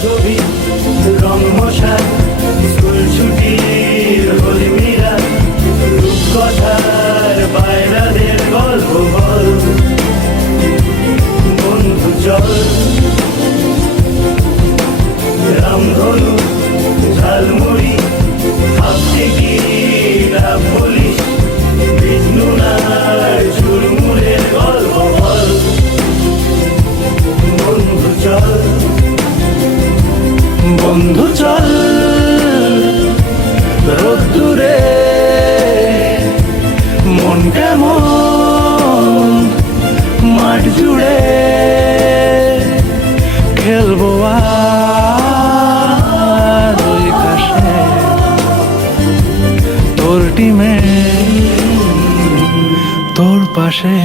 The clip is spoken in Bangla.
ছবি রং মশাই স্কুল ছুটির হলিমিরা রূপকথার বাইরাদের গল্প বল বন্ধু চল রামধনু ঝালমুড়ি ভাবতে কি না বলিস বিষ্ণু নার ঝুলমুড়ের গল্প বল বন্ধু চল বন্ধু চল রোদ্দুরে মন কেমন মাঠ জুড়ে খেলবো আর ওই ঘাসে তোর টিমে তোর পাশে।